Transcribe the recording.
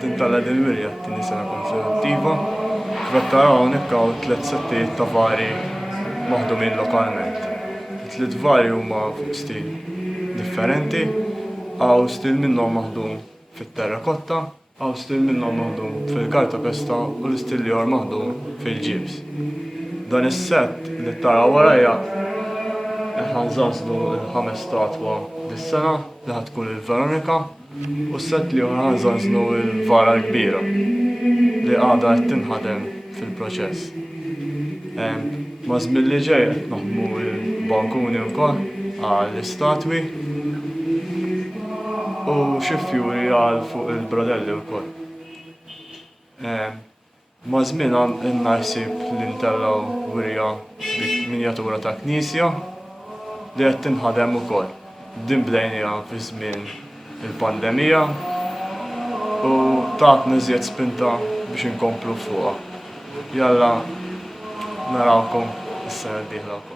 tintalla din wirja t-tieni sena konservattiva. Kif qed taraw hawnhekk hawn 3 settijiet ta' vari maħdumin lokalment. Tliet vari huma fuq stil differenti, hawn stil minnhom maħdum fit-terrakotta, hawn stil minnhom maħdum fil-karta pesta u l-istil ieħor maħdum fil-ġibs. Dan is-sett li taraw warajja ħanżażlu l-5 statwa dis-sena li ħad tkun il-Veronika u s-sett li ħanżażlu l-vara l-kbira li għadha qed tinħadem fil-proċess. Ma' żmien li ġej qed naħdmu l-bankuni wkoll għall-istatwi u xi fjuri għal fuq il-brodelli wkoll. Ma' żmien għandna ħsieb li ntellaw wirja minjatura ta' knisja li qed tinħadem ukoll. Din bdejniha fi żmien il-pandemija u tatna iżjed spinta biex inkomplu fuqha. Jalla narawkom is-sena d-dieħla.